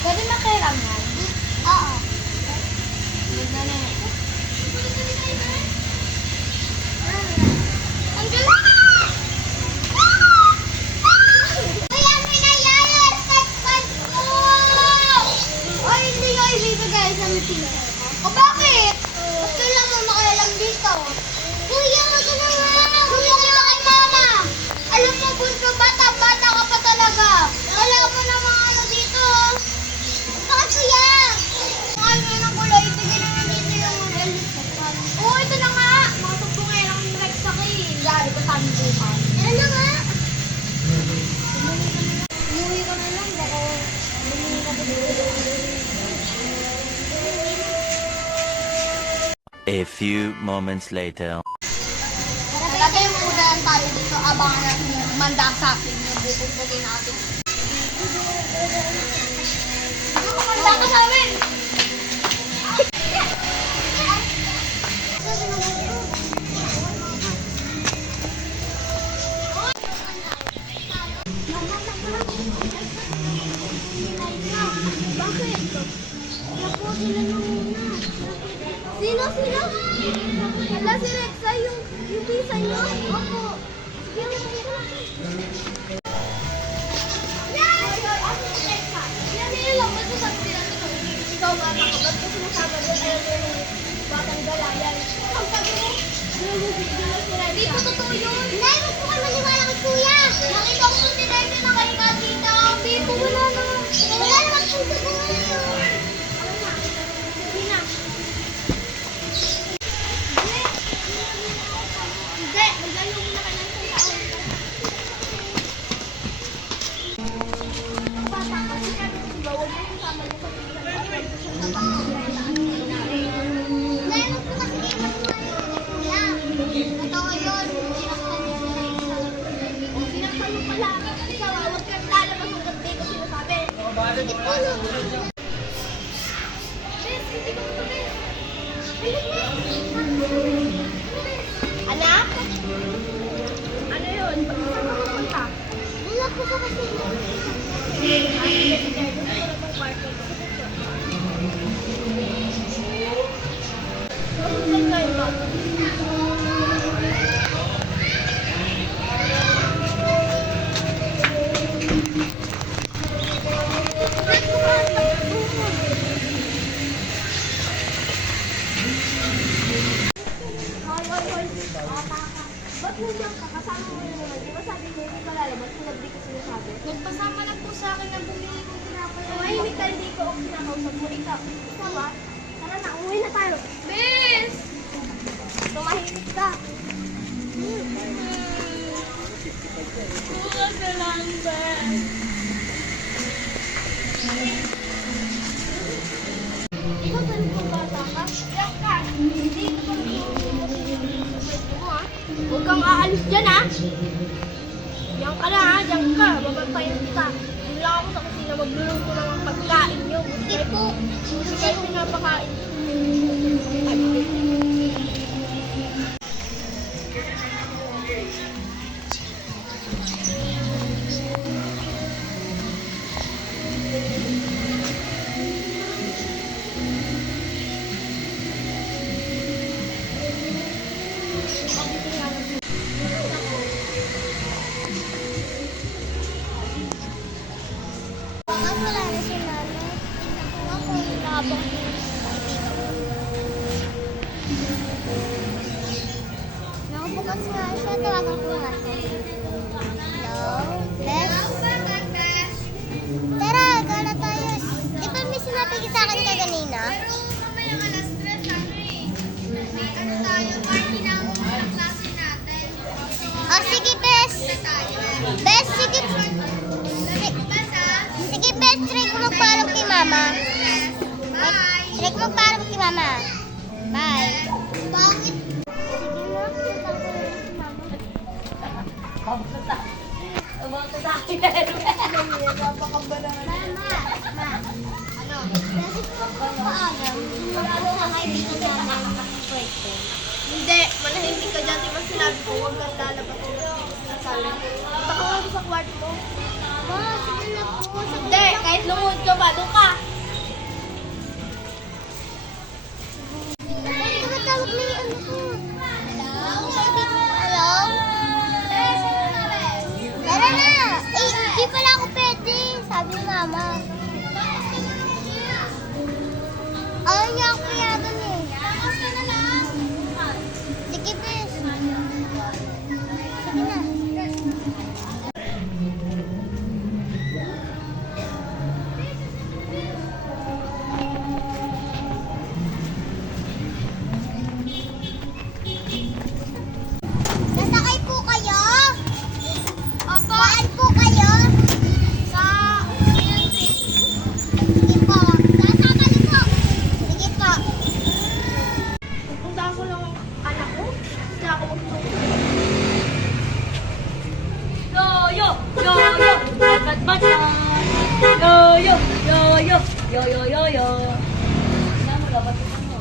Pwede makiram yan? Oo. Ganda na yan. Ang galing! Kuya, may nangyayari! Tagpag ko! Ay, hindi nga ibibigay sa meeting. O bakit? Ba't kailan mo makialam dito? Kuya, wag ka na nga! Kuya, kita kay mama! Alam mo, bunso, bata-bata ka pa talaga! Wala mo na mga ano dito! Bakit kuya? Mahal nga ng kulay, ibigay na nga dito yung elit. Oo, ito na nga! Mga tugtungay lang yung Rex sa akin. Yari ko sa amin bukas. Ano na nga? Umuwi ka na lang, baka bumili ka pa dito. A few moments later. Lagay muna lang tayo dito, abangan natin yung manda sa akin, yung bubugin natin. Manda ka sa amin! Bakit? Naku, sila na muna. Sino? Hala, si Rexa, yung pisa nyo? Opo. Sige, yan lang. Ba't masabi sila ito? Ikaw ba, ba't ko sinasama doon? Ayaw mo yung batang galayan. Ang sabi mo, hindi po totoo yun. Nay, mas po kayo maniwala kay kuya. Nakita ko si Rexa na kayo nga dito. Hindi po, wala naman. Wala naman po totoo yun. Hindi na. Hindi, magdalo muna ka ng isang taon. Bata kasi kami, diba, huwag mo kasama niyo sa pilihan. Hindi, huwag po kasi kayo maniwala. Totoo yun. Sinaktan mo pala. Ikaw, huwag kang lalabas hanggang di ko sinasabi. Sige po, no. Bes, hindi ko ito, Bes. Anak? Ano yun? Bakit saan ka pupunta? Wala ko sa kasi. Ba't mo niya kakasama mo naman? Di ba sabi mo hindi ka lalabas kung nabdi ko sinasabi? Nagpasama lang po sa akin na bumili ko tinapay. Mahimik ka, hindi ko ako kinakausap mo. Ikaw ba? Tara na, umuwi na tayo. Miss! Tumahimik ka. Bukas na lang, Bes. Ikaw ba nung bata ka? Yak ka! Hindi ka ba huwag kang aalis dyan, ha? Diyan ka na, ha? Diyan ka. Babantayan kita. Doon lang ako sa kusina. Magluluto ng mga pagkain nyo. Hindi po. Hindi kayo pinapakain. Wala na si Mama. Ako, labang. Nakabukas nga siya. Tawagan ko nga. Hello? Bes? Tara, gala tayo. Di ba may sinabi ka sa akin kaganina? Pero mamayang alas 3, may ano tayo, party ng klase natin. Oh, sige, Bes. Bes, sige. Sige, Bes, try ko magpaalam kay Mama. Bye. Try ko magpaalam kay Mama. Bye. Bakit? Sige na, kita ko na si Mama. Abang ka sa akin. Napakamba naman. Mama, ano? Kasi ko magpaalam. Magpaalam sa kaibigan namin ng pwede. Hindi, manahimik ka dyan. Diba sinabi ko, huwag kang lalabas sa sabi. Punta ka nga sa kwarto mo. Ma, sige na po. Hindi, kahit Lungod ka ba? Doon ka. Ay, tumatawag na yung ano ko. Hello? Tara na! Eh, di pala ako pwede. Sabi ni mama. Ayaw niya ako payagan eh. Tapos ka na lang. Sige, bes. Sige na. Sasakay po kayo? Opo. Saan po kayo? Sa CNC. Sige po. Sasama niyo po. Sige po. Pupuntahan ko lang ang anak ko. Hindi ako Yo yo yo yo, bagat bagat. Yo yo yo yo yo yo yo yo. Saan mo dapat ito?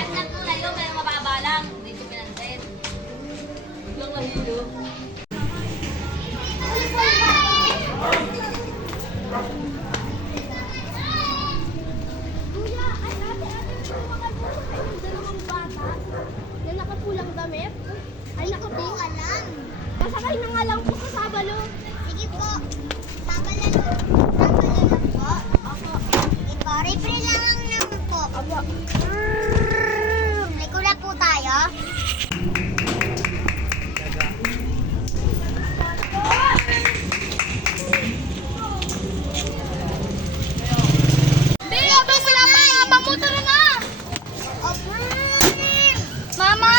Ilan po kayo, may mababa lang. Hindi ko pinansin. Yung mahilo. Kuya, ay ate, yung dalawang bata na nakapulang damit. Ay, nakapulang alam. Pasakay na nga lang po sa sabalo. Sige po. Sabalo lang po. Opo. Sige po. Refill lang naman po. Opo. May kula po tayo. Baby, sila mga pamotor na! Opo! Mama!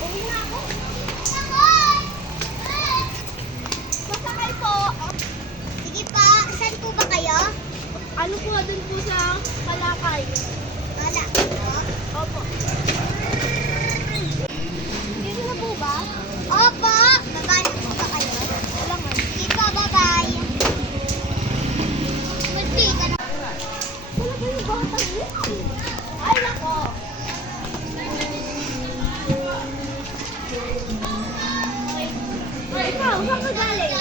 Uwi na ako. Masakay po. Sige pa, saan po ba kayo? Ano po, dun po sa Kalakay. Kalakay po? Opo. Dito na po ba? Opo! Babaan po ba kayo? Wala nga. Sige po, bye-bye. Hindi ka na. Wala ba yung bata niyo? Ay, nako. Ikaw, saan ka galing?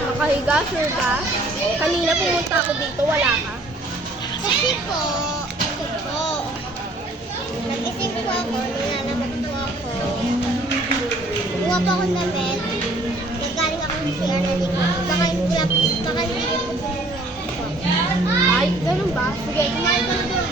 Nakahiga, sure ka? Kanina pumunta ako dito, wala ka. Kasi po, nag-isip po ako, nilalabot po ako. Buha po akong damit. Nagaling ako sa CR na dito. Baka hindi po po. Ay, ganun ba? Sige, kumain ka na doon.